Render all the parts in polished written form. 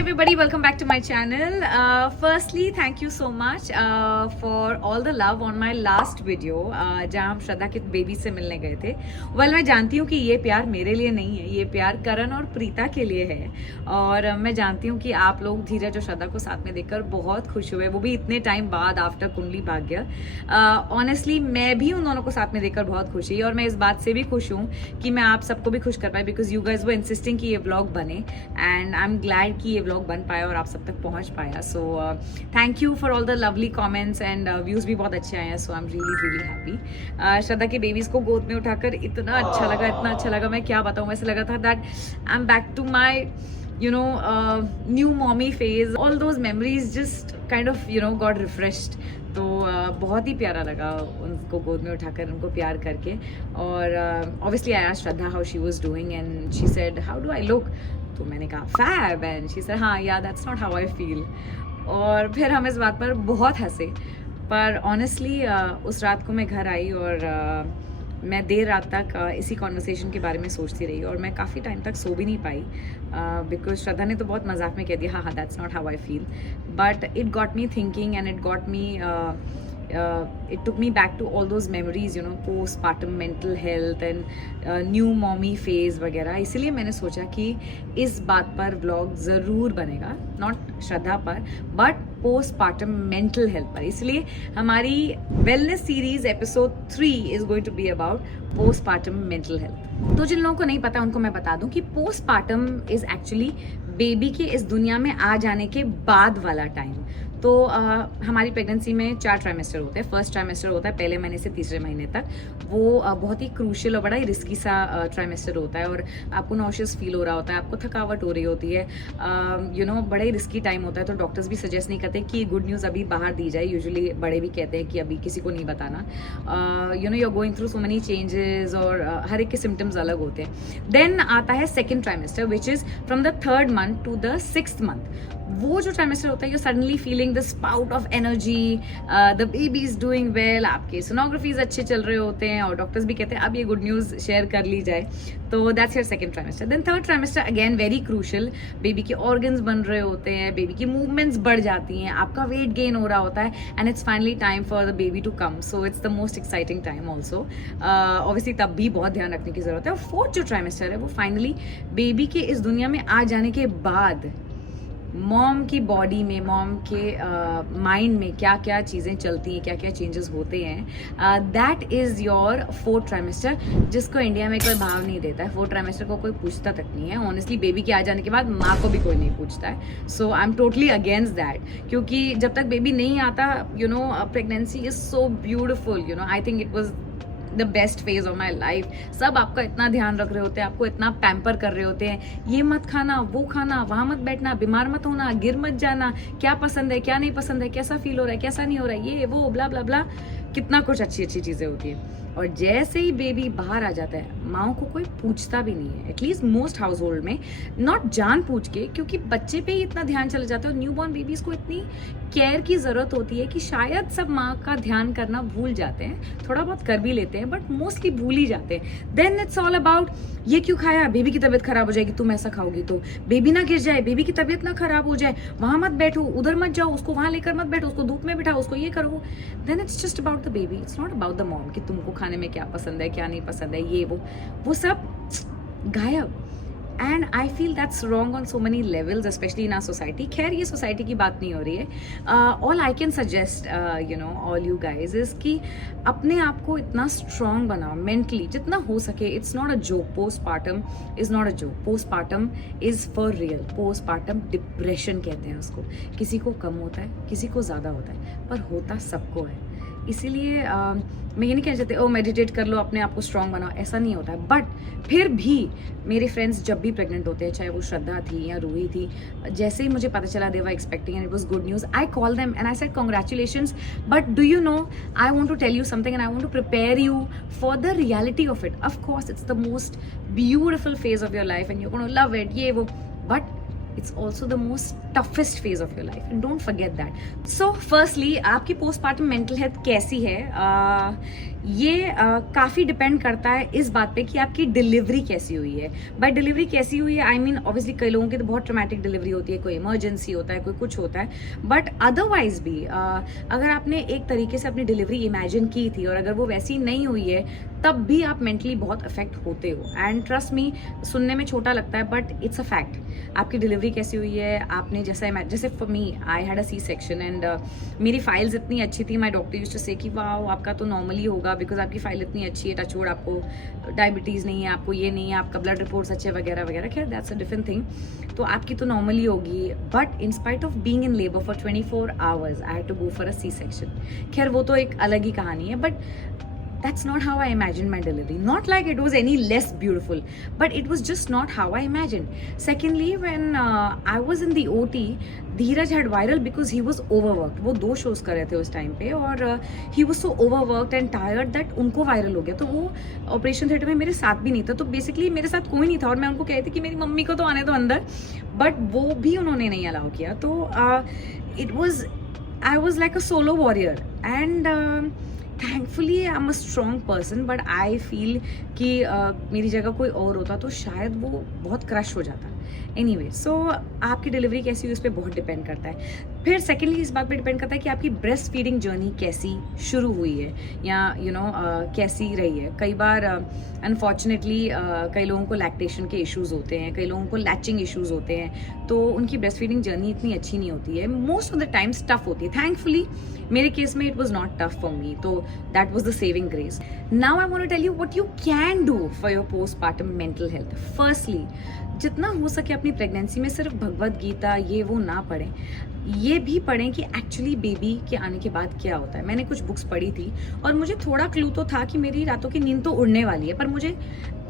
everybody, welcome back to my channel. Firstly, thank you so much for all the love on my last video जहाँ हम श्रद्धा के baby से मिलने गए थे. Well, मैं जानती हूँ कि ये प्यार मेरे लिए नहीं है, ये प्यार करण और प्रीता के लिए है. और मैं जानती हूँ कि आप लोग धीरज और श्रद्धा को साथ में देखकर बहुत खुश हुए, वो भी इतने टाइम बाद आफ्टर कुंडली भाग्य. ऑनेस्टली मैं भी उन दोनों को साथ में देखकर बहुत खुश हुई और मैं इस बात से भी खुश हूँ कि मैं आप सबको भी खुश कर पाई बिकॉज यू गाइज वो इंसिस्टिंग कि ये व्लॉग बने एंड आई एम ग्लैड कि ये व्लॉग बन पाया और आप सब तक पहुंच पाया. So thank you for all the lovely comments and views भी बहुत अच्छे आए हैं. सो आई एम रियली हैप्पी. श्रद्धा के बेबीज को गोद में उठाकर इतना अच्छा लगा मैं क्या बताऊँ. ऐसा लगा था that I am back to my new mommy phase. All those memories just kind of got refreshed. तो बहुत ही प्यारा लगा उनको गोद में उठाकर उनको प्यार करके. और obviously I asked Shraddha how she was doing and she said how do I look. तो मैंने कहा fab and she said हाँ yeah that's not how I feel. और फिर हम इस बात पर बहुत हंसे. पर honestly उस रात को मैं घर आई और मैं देर रात तक इसी कॉन्वर्सेशन के बारे में सोचती रही और मैं काफ़ी टाइम तक सो भी नहीं पाई बिकॉज श्रद्धा ने तो बहुत मजाक में कह दिया हाँ that's not how I feel. But it got me thinking and it got me it took me back to all those memories, postpartum mental health and new mommy phase वगैरह. इसीलिए मैंने सोचा कि इस बात पर व्लॉग ज़रूर बनेगा, नॉट श्रद्धा पर बट postpartum mental health पर. इसलिए हमारी wellness series episode 3 is going to be about postpartum mental health. तो जिन लोगों को नहीं पता उनको मैं बता दूं कि postpartum is actually बेबी के इस दुनिया में आ जाने के बाद वाला टाइम. तो हमारी प्रेगनेंसी में 4 ट्राइमेस्टर होते हैं. फर्स्ट ट्राइमेस्टर होता है पहले महीने से तीसरे महीने तक. वो बहुत ही क्रूशियल और बड़ा ही रिस्की सा ट्राइमेस्टर होता है और आपको नॉशियस फील हो रहा होता है, आपको थकावट हो रही होती है, बड़ा ही रिस्की टाइम होता है. तो डॉक्टर्स भी सजेस्ट नहीं करते कि गुड न्यूज़ अभी बाहर दी जाए. यूजुअली बड़े भी कहते हैं कि अभी किसी को नहीं बताना. You are going through so many changes और हर एक के सिम्टम्स अलग होते हैं. देन आता है second trimester which is from the 3rd month to the 6th month. वो जो ट्राइमेस्टर होता है you suddenly feeling the spout of energy, the baby is doing well, आपके सोनोग्राफीज अच्छे चल रहे होते हैं और डॉक्टर्स भी कहते हैं अब ये गुड न्यूज़ शेयर कर ली जाए. तो that's your second trimester. Then third trimester again very crucial. Baby के ऑर्गन्स बन रहे होते हैं, बेबी की मूवमेंट्स बढ़ जाती हैं, आपका वेट गेन हो रहा होता है and it's finally time for the baby to come. So it's the most exciting time also. Obviously तब भी बहुत ध्यान रखने की जरूरत है. और फोर्थ जो ट्राइमेस्टर है वो फाइनली बेबी के इस दुनिया में आ जाने के बाद मॉम की बॉडी में, मॉम के माइंड में क्या क्या चीज़ें चलती हैं, क्या क्या चेंजेस होते हैं. That is your fourth trimester जिसको इंडिया में कोई भाव नहीं देता है. फोर्थ ट्राइमेस्टर को कोई पूछता तक नहीं है. ऑनेस्टली बेबी के आ जाने के बाद माँ को भी कोई नहीं पूछता है. So I am totally against that क्योंकि जब तक बेबी नहीं आता pregnancy is so beautiful. I think it was the best phase of my life. सब आपका इतना ध्यान रख रहे होते हैं, आपको इतना पैम्पर कर रहे होते हैं, ये मत खाना, वो खाना, वहाँ मत बैठना, बीमार मत होना, गिर मत जाना, क्या पसंद है क्या नहीं पसंद है, कैसा फील हो रहा है कैसा नहीं हो रहा है, ये वो ब्ला ब्ला ब्ला, कितना कुछ अच्छी अच्छी चीज़ें होती है. और जैसे ही बेबी बाहर आ जाता है माओ को कोई पूछता भी नहीं है. एटलीस्ट मोस्ट हाउस होल्ड में नॉट जान पूछ के, क्योंकि बच्चे पे ही इतना ध्यान चला जाता है और न्यू बॉर्न बेबीज को इतनी केयर की ज़रूरत होती है कि शायद सब माँ का ध्यान करना भूल जाते हैं. थोड़ा बहुत कर भी लेते हैं बट मोस्टली भूल ही जाते हैं. देन इट्स ऑल अबाउट ये क्यों खाया, बेबी की तबीयत खराब हो जाएगी, तुम ऐसा खाओगी तो बेबी ना गिर जाए, बेबी की तबीयत ना खराब हो जाए, वहाँ मत बैठो, उधर मत जाओ, उसको वहाँ लेकर मत बैठो, उसको धूप में बिठाओ, उसको ये करो. Then it's just about the baby. It's not about the mom कि तुमको खाने में क्या पसंद है क्या नहीं पसंद है, ये वो सब गायब. And I feel that's wrong on so many levels specially in our society. खैर ये सोसाइटी की बात नहीं हो रही है. All I can suggest all you guys is कि अपने आप को इतना स्ट्रॉन्ग बनाओ मेंटली जितना हो सके. It's not a joke. Postpartum is not a joke. Postpartum is for real. Postpartum depression कहते हैं उसको. किसी को कम होता है, किसी को ज़्यादा होता है, पर होता सबको है. इसीलिए मैं ये नहीं कहना चाहती मेडिटेट कर लो अपने आप को स्ट्रॉन्ग बनाओ, ऐसा नहीं होता है. बट फिर भी मेरे फ्रेंड्स जब भी प्रेग्नेंट होते हैं, चाहे वो श्रद्धा थी या रूही थी, जैसे ही मुझे पता चला they were expecting and it was good news, I call them and I said congratulations but do you know I want to tell you something and I want to prepare you for the reality of it. Of course it's the most beautiful phase of your life and you gonna love it, ये वो, but it's also the most toughest phase of your life, and don't forget that. So firstly, आपकी postpartum mental health कैसी है? ये काफ़ी depend करता है इस बात पे कि आपकी डिलीवरी कैसी हुई है. बाय डिलीवरी कैसी हुई है, आई मीन ऑब्वियसली कई लोगों की तो बहुत ट्रॉमेटिक डिलीवरी होती है, कोई इमरजेंसी होता है, कोई कुछ होता है, बट अदरवाइज भी अगर आपने एक तरीके से अपनी डिलीवरी इमेजिन की थी और अगर वो वैसी नहीं हुई है, तब भी आप मेंटली बहुत अफेक्ट होते हो. एंड ट्रस्ट मी, सुनने में छोटा लगता है बट इट्स अ फैक्ट. आपकी डिलीवरी कैसी हुई है, आपने जैसे for me I had a C section and मेरी फाइल्स इतनी अच्छी थी, माई डॉक्टर यूज्ड टू से कि वाओ आपका तो नॉर्मली होगा बिकॉज आपकी फाइल इतनी अच्छी है, टचवुड आपको डायबिटीज़ नहीं है, आपको ये नहीं है, आपका ब्लड रिपोर्ट्स अच्छे वगैरह वगैरह. खैर दैट्स अ डिफरेंट थिंग. तो आपकी तो नॉर्मली होगी, but in spite of being in labour for 24 hours I had to go for a C section. खैर वो तो एक अलग ही कहानी है, but that's not how I imagined my delivery. Not like it was any less beautiful, but it was just not how I imagined. Secondly, when I was in the OT, Dheeraj had viral because he was overworked. वो 2 shows कर रहे थे उस time पे और he was so overworked and tired that उनको viral हो गया. तो वो ऑपरेशन थिएटर में मेरे साथ भी नहीं था. तो बेसिकली मेरे साथ कोई नहीं था और मैं उनको कहती कि मेरी मम्मी को तो आने दो अंदर, बट वो भी उन्होंने नहीं अलाउ किया. तो I was like a solo warrior and thankfully I am a strong person, but I feel कि मेरी जगह कोई और होता तो शायद वो बहुत क्रश हो जाता. एनीवे, सो आपकी डिलीवरी कैसी हुई उस पर बहुत डिपेंड करता है. फिर सेकेंडली इस बात पे डिपेंड करता है कि आपकी ब्रेस्ट फीडिंग जर्नी कैसी शुरू हुई है या कैसी रही है. कई बार अनफॉर्चुनेटली कई लोगों को लैक्टेशन के इश्यूज़ होते हैं, कई लोगों को लैचिंग इश्यूज़ होते हैं, तो उनकी ब्रेस्ट फीडिंग जर्नी इतनी अच्छी नहीं होती है. Most of the times tough होती है. थैंकफुली मेरे केस में it was not tough for me, तो that was the saving grace. Now I want to tell you what you can do for your postpartum mental health. Firstly, जितना हो सके अपनी pregnancy में सिर्फ भगवद गीता ये वो ना पढ़ें, ये भी पढ़ें कि एक्चुअली बेबी के आने के बाद क्या होता है. मैंने कुछ बुक्स पढ़ी थी और मुझे थोड़ा क्लू तो था कि मेरी रातों की नींद तो उड़ने वाली है, पर मुझे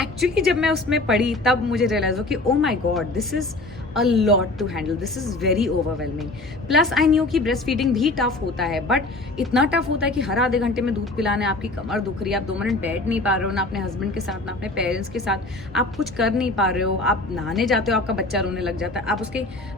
एक्चुअली जब मैं उसमें पढ़ी तब मुझे रियलाइज हो कि ओ माई God, this is a lot to handle, this is very overwhelming. Plus I knew कि ब्रेस्ट फीडिंग भी टफ होता है, बट इतना टफ होता है कि हर आधे घंटे में दूध पिलाना है, आपकी कमर दुख रही है, आप 2 मिनट बैठ नहीं पा रहे हो, ना अपने हस्बैंड के साथ ना अपने पेरेंट्स के साथ, आप कुछ कर नहीं पा रहे हो, आप नहाने जाते हो आपका बच्चा रोने लग जाता है,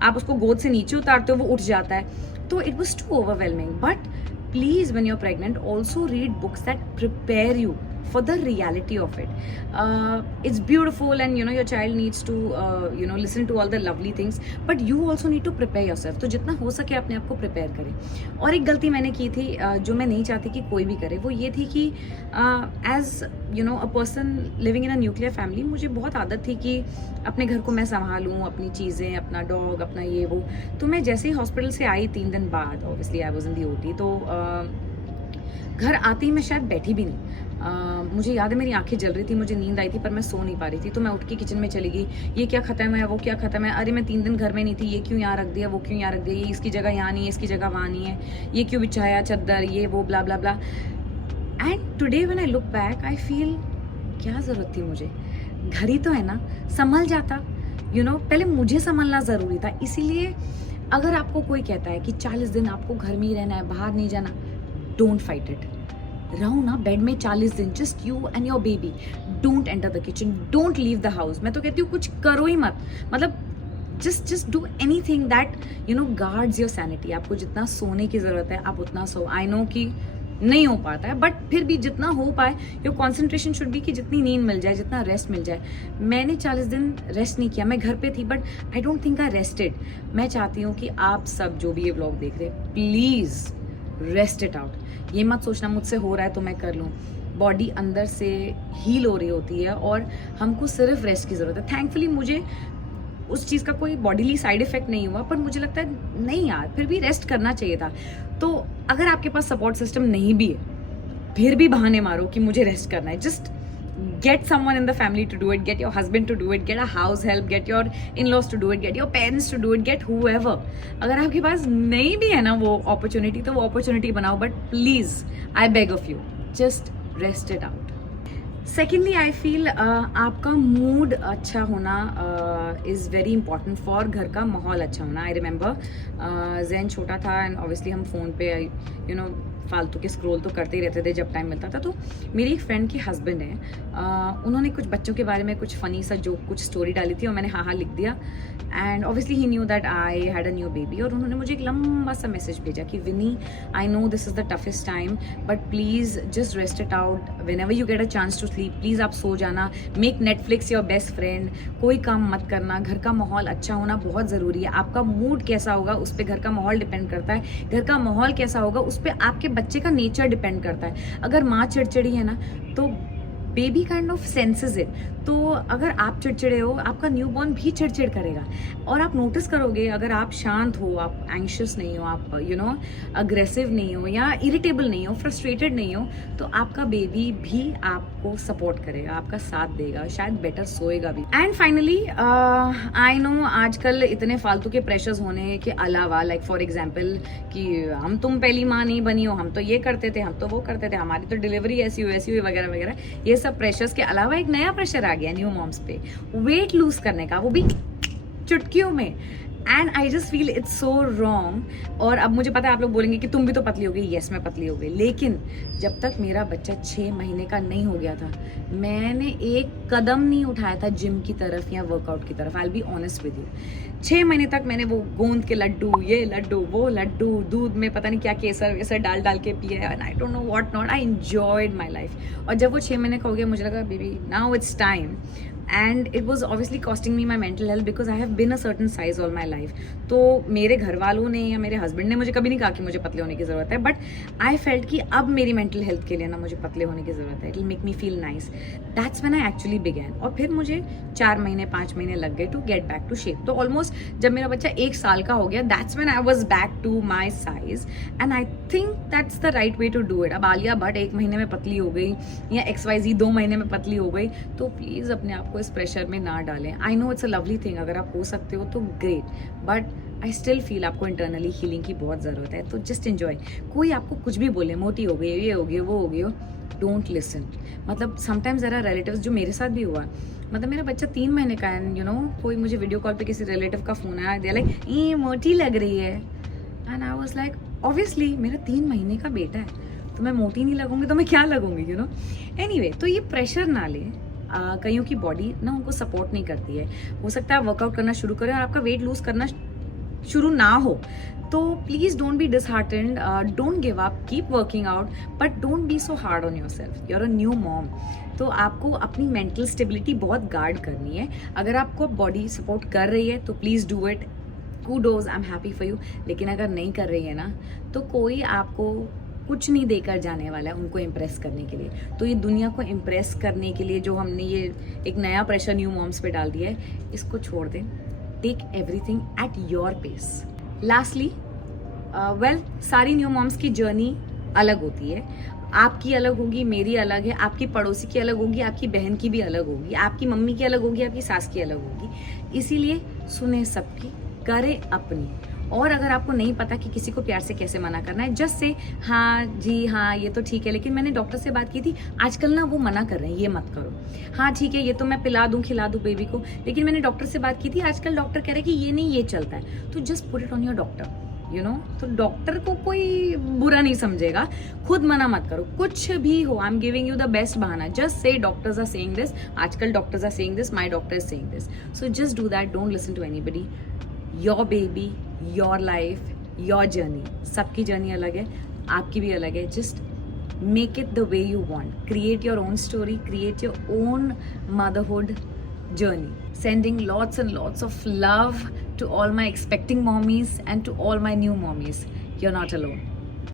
आप उसको गोद से नीचे उतारते हो वो उठ जाता है. तो it was too overwhelming. But please when you're pregnant also read books that prepare you for the reality of it. It's beautiful and your child needs to listen to all the lovely things, but you also need to prepare yourself. तो जितना हो सके अपने आप को prepare करें. और एक गलती मैंने की थी जो मैं नहीं चाहती कि कोई भी करे, वो ये थी कि as a person living in a nuclear family, मुझे बहुत आदत थी कि अपने घर को मैं संभालूँ, अपनी चीज़ें, अपना डॉग, अपना ये वो. तो मैं जैसे ही हॉस्पिटल से आई 3 दिन बाद, obviously I was in the OT, तो घर आती ही मैं शायद बैठी भी नहीं. मुझे याद है मेरी आंखें जल रही थी, मुझे नींद आई थी पर मैं सो नहीं पा रही थी. तो मैं उठ के किचन में चली गई, ये क्या ख़त्म है, वो क्या ख़त्म है, अरे मैं 3 दिन घर में नहीं थी, ये क्यों यहाँ रख दिया, वो क्यों यहाँ रख दिया, ये इसकी जगह यहाँ नहीं है, इसकी जगह वहाँ नहीं है, ये क्यों बिछाया चद्दर, ये वो blah blah blah. And today when I look back I feel क्या ज़रूरत थी मुझे, घर ही तो है ना, संभल जाता. पहले मुझे संभलना ज़रूरी था. इसीलिए अगर आपको कोई कहता है कि 40 दिन आपको घर में ही रहना है, बाहर नहीं जाना, डोंट फाइट इट. रहो ना बेड में 40 दिन, just you and your baby. Don't enter the kitchen, don't leave the house. मैं तो कहती हूँ कुछ करो ही मत, मतलब just do anything that guards your sanity. आपको जितना सोने की ज़रूरत है आप उतना सो. आई नो कि नहीं हो पाता है, बट फिर भी जितना हो पाए योर कॉन्सेंट्रेशन शुड बी कि जितनी नींद मिल जाए, जितना रेस्ट मिल जाए. मैंने 40 दिन रेस्ट नहीं किया, मैं घर पे थी, but I don't think I rested. मैं चाहती हूँ कि आप सब जो भी ये व्लॉग देख रहे हैं, प्लीज़ रेस्ट इट आउट. ये मत सोचना मुझसे हो रहा है तो मैं कर लूँ. बॉडी अंदर से हील हो रही होती है और हमको सिर्फ रेस्ट की ज़रूरत है. थैंकफुली मुझे उस चीज़ का कोई बॉडीली साइड इफेक्ट नहीं हुआ, पर मुझे लगता है नहीं यार, फिर भी रेस्ट करना चाहिए था. तो अगर आपके पास सपोर्ट सिस्टम नहीं भी है, फिर भी बहाने मारो कि मुझे रेस्ट करना है. Just get someone in the family to do it, get your husband to do it, get a house help, get your in-laws to do it, get your parents to do it, get whoever. अगर आपके पास नहीं भी है ना वो opportunity, तो वो opportunity बनाओ, but please I beg of you, just rest it out. Secondly I feel आपका मूड अच्छा होना इज़ वेरी इंपॉर्टेंट फॉर घर का माहौल अच्छा होना. आई रिमेंबर जैन छोटा था एंड ऑब्वियसली हम फ़ोन पे फालतू के स्क्रॉल तो करते ही रहते थे जब टाइम मिलता था। तो मेरी एक फ्रेंड के हस्बैंड है, उन्होंने कुछ बच्चों के बारे में कुछ फ़नी सा जो कुछ स्टोरी डाली थी और मैंने हाँ लिख दिया। And obviously he knew that I had a new baby, और उन्होंने मुझे एक लंबा सा मैसेज भेजा कि Vinny, I know this is the toughest time, but please just rest it out, whenever you get a chance to sleep please आप सो जाना, make Netflix your best friend, कोई काम मत करना, घर का माहौल अच्छा होना बहुत ज़रूरी है। आपका मूड कैसा होगा उस पर घर का माहौल डिपेंड करता है, घर का माहौल कैसा होगा उस पर आपके बच्चे का नेचर डिपेंड करता है। अगर माँ चिड़चिड़ी है ना तो baby kind of senses it, तो अगर आप चिड़चिड़े हो आपका न्यूबॉर्न भी चिड़चिड़ करेगा। और आप नोटिस करोगे अगर आप शांत हो, आप एंग्शियस नहीं हो, आप अग्रेसिव नहीं हो या इरिटेबल नहीं हो, फ्रस्ट्रेटेड नहीं हो, तो आपका बेबी भी आपको सपोर्ट करेगा, आपका साथ देगा, शायद बेटर सोएगा भी। एंड फाइनली आई नो आजकल इतने फालतू के प्रेशर्स होने के अलावा, लाइक फॉर एग्जाम्पल कि हम तुम पहली माँ नहीं बनी हो, हम तो ये करते थे, हम तो वो करते थे, हमारी तो डिलीवरी ऐसी हुई वगैरह वगैरह, ये सब प्रेशर्स के अलावा एक नया प्रेशर आ गया न्यू मॉम्स पे, वेट लूज करने का, वो भी चुटकियों में। And I just feel it's so wrong. और अब मुझे पता है आप लोग बोलेंगे कि तुम भी तो पतली हो गई, यस मैं पतली हो गई, लेकिन जब तक मेरा बच्चा 6 महीने का नहीं हो गया था मैंने एक कदम नहीं उठाया था जिम की तरफ या वर्कआउट की तरफ। I will be honest with you, 6 महीने तक मैंने वो गोंद के लड्डू, ये लड्डू, वो लड्डू, दूध में पता नहीं क्या केसर वेसर डाल डाल के पिए, and I don't know what not, I enjoyed my life. और जब वो 6 महीने का हो गया मुझे लगा baby now it's time, and it was obviously costing me my mental health because I have been a certain size all my life. तो मेरे घर वालों ने या मेरे हस्बैंड ने मुझे कभी नहीं कहा कि मुझे पतले होने की ज़रूरत है, बट आई फेल्ट कि अब मेरी मेंटल हेल्थ के लिए ना मुझे पतले होने की ज़रूरत है, it will make me feel nice. That's when I actually began. और फिर मुझे 4 महीने 5 महीने लग गए to get back to shape. तो ऑलमोस्ट जब मेरा बच्चा 1 साल का हो गया that's when I was back to my size, and I think that's the right way to do it. अब आलिया भट्ट 1 महीने में पतली हो गई या XYZ 2 महीने में पतली हो गई, तो प्लीज़ अपने आप को इस प्रेशर में ना डालें। I know it's a lovely thing, अगर आप हो सकते हो तो great, but I still feel आपको इंटरनली हीलिंग की बहुत ज़रूरत है। तो जस्ट एंजॉय। कोई आपको कुछ भी बोले, मोटी हो गई, ये हो गई, वो हो गई, डोंट लिसन। मतलब समटाइम्स देयर आर रिलेटिव्स, जो मेरे साथ भी हुआ, मतलब मेरा बच्चा 3 महीने का है, कोई मुझे वीडियो कॉल पे किसी रिलेटिव का फ़ोन आया, दे लाइक ये मोटी लग रही है, and I was like obviously मेरा 3 महीने का बेटा है, तो मैं मोटी नहीं लगूंगी तो मैं क्या लगूंगी, एनीवे। तो ये प्रेशर ना ले, कईयों की बॉडी ना उनको सपोर्ट नहीं करती है। हो सकता है वर्कआउट करना शुरू करें और आपका वेट लूज करना शुरू ना हो, तो please don't be disheartened, don't give up, keep working out, but don't be so hard on yourself. You are a new mom, तो आपको अपनी मेंटल स्टेबिलिटी बहुत गार्ड करनी है। अगर आपको बॉडी सपोर्ट कर रही है तो please do it, kudos, I am happy for you. लेकिन अगर नहीं कर रही है ना, तो कोई आपको कुछ नहीं देकर जाने वाला है उनको इम्प्रेस करने के लिए। तो ये दुनिया को इम्प्रेस करने के लिए जो हमने ये एक नया प्रेशर न्यू मॉम्स पे डाल दिया है, इसको छोड़ दें। Take everything at your pace. Lastly सारी न्यू मॉम्स की जर्नी अलग होती है। आपकी अलग होगी, मेरी अलग है, आपकी पड़ोसी की अलग होगी, आपकी बहन की भी अलग होगी, आपकी मम्मी की अलग होगी, आपकी सास की अलग होगी। इसीलिए सुने सबकी, करे अपनी। और अगर आपको नहीं पता कि किसी को प्यार से कैसे मना करना है, जस्ट से हाँ जी हाँ ये तो ठीक है, लेकिन मैंने डॉक्टर से बात की थी, आजकल ना वो मना कर रहे हैं ये मत करो। हाँ ठीक है, ये तो मैं पिला दूँ खिला दूँ बेबी को, लेकिन मैंने डॉक्टर से बात की थी, आजकल डॉक्टर कह रहे हैं कि ये नहीं ये चलता है। तो just put it on your doctor, तो डॉक्टर को कोई बुरा नहीं समझेगा। खुद मना मत करो, कुछ भी हो। I am giving you the best बहाना, just say doctors are saying this, आजकल doctors are saying this, my doctor is saying this, so just do that, don't listen to anybody. Your baby, your life, your journey, सबकी journey अलग है, आपकी भी अलग है। Just make it the way you want, create your own story, create your own motherhood journey. Sending lots and lots of love to all my expecting mommies and to all my new mommies. You're not alone.